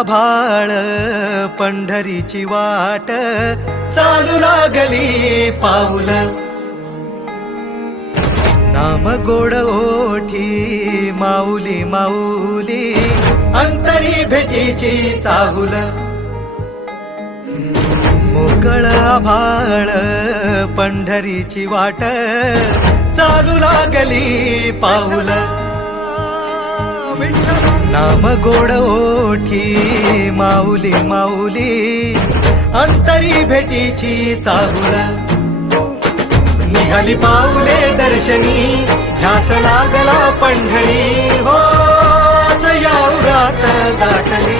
आभाळ पंढरीची वाट चालू लागली पाऊल नाम गोड ओठी माऊली माऊली अंतरी भेटीची चाहुल मोकळ आभाळ पंढरीची वाट चालू लागली पाऊल नाम गोड ओठी माऊली माऊली अंतरी भेटीची चाहुल निघाली पाऊले दर्शनी ध्यास लागला पंढरी हो असं या उरात गाठली